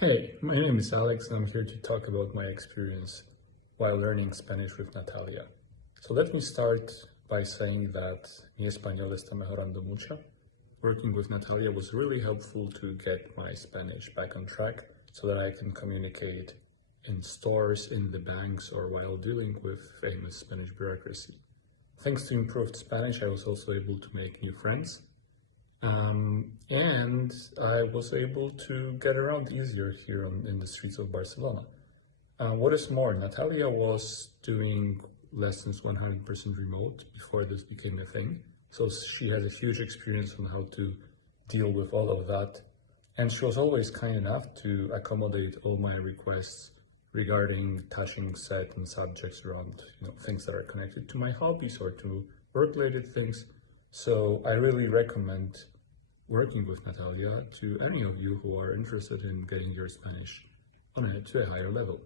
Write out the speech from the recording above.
Hey, my name is Alex and I'm here to talk about my experience while learning Spanish with Natalia. So let me start by saying that mi español está mejorando mucho. Working with Natalia was really helpful to get my Spanish back on track so that I can communicate in stores, in the banks, or while dealing with famous Spanish bureaucracy. Thanks to improved Spanish, I was also able to make new friends. And I was able to get around easier here in the streets of Barcelona. What is more, Natalia was doing lessons 100% remote before this became a thing. So she has a huge experience on how to deal with all of that. And she was always kind enough to accommodate all my requests regarding touching certain subjects around things that are connected to my hobbies or to work-related things. So I really recommend working with Natalia to any of you who are interested in getting your Spanish to a higher level.